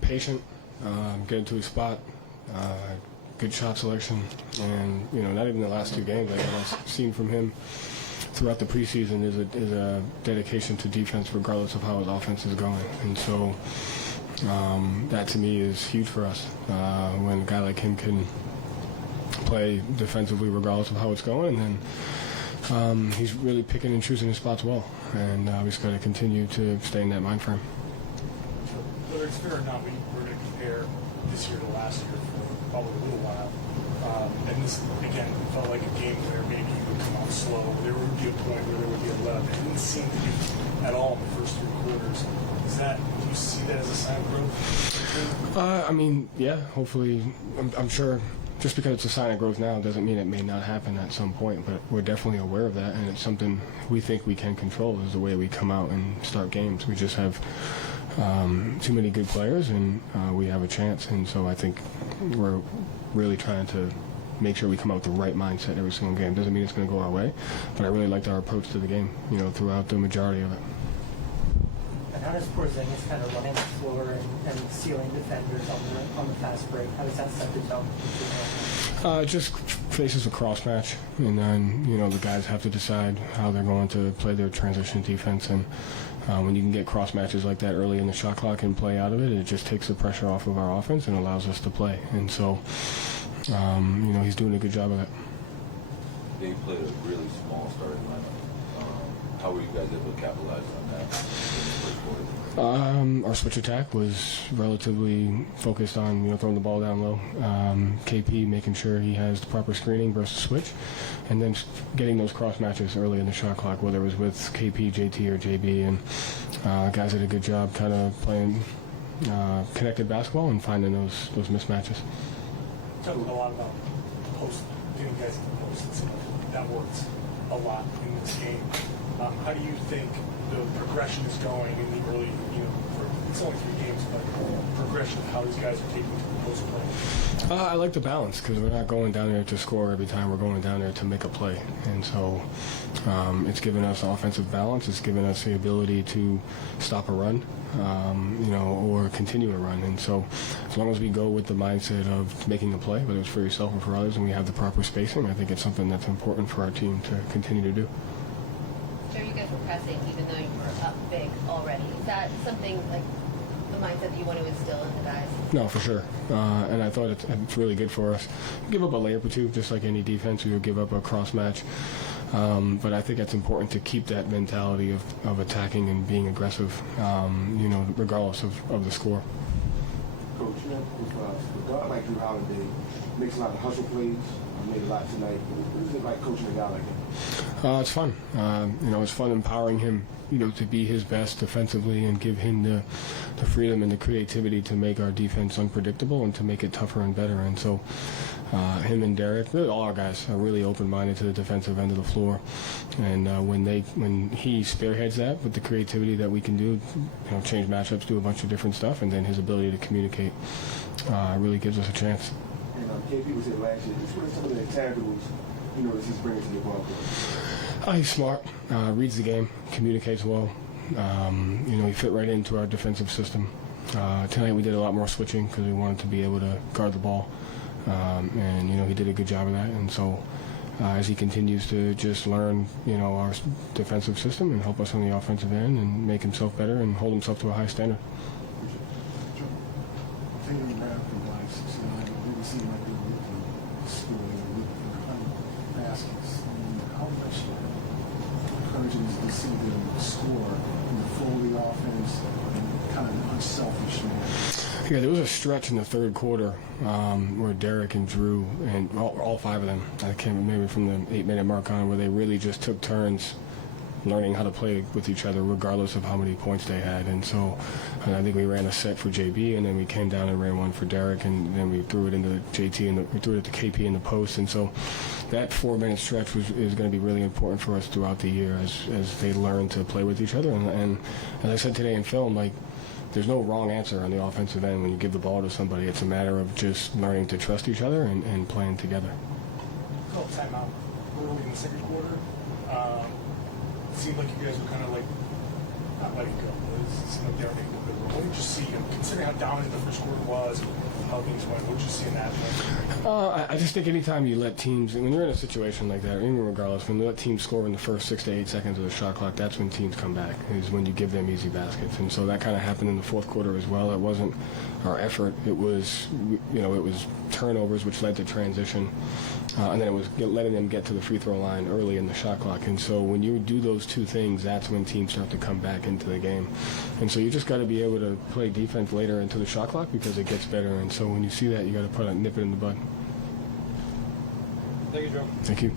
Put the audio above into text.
Patient, get into his spot, good shot selection, and not even the last two games. I've seen from him throughout the preseason is a dedication to defense, regardless of how his offense is going, and so that to me is huge for us. When a guy like him can play defensively, regardless of how it's going, and then he's really picking and choosing his spots well, and we just got to continue to stay in that mind frame. Whether it's fair or not, we're going to compare this year to last year for probably a little while. And this, again, felt like a game where maybe you would come out slow. There would be a point where there would be a let up. It didn't seem to be at all in the first three quarters. Do you see that as a sign of growth? Yeah, hopefully. I'm sure just because it's a sign of growth now doesn't mean it may not happen at some point, but we're definitely aware of that, and it's something we think we can control is the way we come out and start games. We just have too many good players, and we have a chance, and so I think we're really trying to make sure we come out with the right mindset every single game. Doesn't mean it's going to go our way, but I really liked our approach to the game, throughout the majority of it. And how does Porzingis kind of running the floor and sealing defenders on the fast break? How does that set the tone? Just faces a cross match, and then the guys have to decide how they're going to play their transition defense. And when you can get cross matches like that early in the shot clock and play out of it, it just takes the pressure off of our offense and allows us to play. And so, he's doing a good job of that. They played a really small starting lineup. How were you guys able to capitalize on that in the first quarter? Our switch attack was relatively focused on throwing the ball down low. KP making sure he has the proper screening versus switch, and then getting those cross matches early in the shot clock, whether it was with KP, JT, or JB, and guys did a good job kind of playing connected basketball and finding those mismatches. Talking a lot about post, getting guys in the post. It seemed like that worked a lot in this game. How do you think the progression is going in the early, it's only 3 games, but progression of how these guys are taking to the post play? I like the balance because we're not going down there to score every time. We're going down there to make a play. And so it's given us offensive balance. It's given us the ability to stop a run, or continue a run. And so as long as we go with the mindset of making a play, whether it's for yourself or for others, and we have the proper spacing, I think it's something that's important for our team to continue to do. Sure, you guys were pressing even though you were up big already. Is that something like the mindset that you want to instill in the guys? No, for sure. And I thought it's really good for us. Give up a layup or two, just like any defense. We would give up a cross match. But I think it's important to keep that mentality of attacking and being aggressive, regardless of the score. Coach, with a guy like Drew Holiday, makes a lot of hustle plays, made a lot tonight. What is it like coaching a guy like him? It's fun. It's fun empowering him, to be his best defensively and give him the freedom and the creativity to make our defense unpredictable and to make it tougher and better. And so him and Derek, really all our guys, are really open-minded to the defensive end of the floor. And when he spearheads that with the creativity that we can do, change matchups, do a bunch of different stuff, and then his ability to communicate really gives us a chance. And KP was here last year. What are some of the intangibles that he's bringing to the ball club? He's smart, reads the game, communicates well. He fit right into our defensive system. Tonight we did a lot more switching because we wanted to be able to guard the ball. And he did a good job of that. And so as he continues to just learn, our defensive system and help us on the offensive end and make himself better and hold himself to a high standard. Tatum ran from 5'6", didn't seem like they were looking scoring, looking for baskets. How much encouraging is to see them score in the flow of the offense and kind of unselfish manner? Yeah, there was a stretch in the third quarter where Derek and Drew and all 5 of them, I can't maybe from the 8-minute mark on, where they really just took turns learning how to play with each other regardless of how many points they had. And so I think we ran a set for JB, and then we came down and ran one for Derek, and then we threw it into JT, and we threw it to KP in the post. And so that 4-minute stretch is going to be really important for us throughout the year as they learn to play with each other. And as I said today in film, there's no wrong answer on the offensive end when you give the ball to somebody. It's a matter of just learning to trust each other and playing together. Call timeout early in the second quarter. It seemed like you guys were kind of not letting go. It seemed like they were making a good run. What did you see, considering how dominant the first quarter was, how things went? What did you see in that? I just think anytime you let teams, when you're in a situation like that, even regardless, when you let teams score in the first 6 to 8 seconds of the shot clock, that's when teams come back, is when you give them easy baskets. And so that kind of happened in the fourth quarter as well. It wasn't our effort. It was, it was turnovers, which led to transition. And then it was letting them get to the free throw line early in the shot clock. And so when you do those two things, that's when teams start to come back into the game. And so you just got to be able to play defense later into the shot clock because it gets better. And so when you see that, you got to nip it in the bud. Thank you, Joe. Thank you.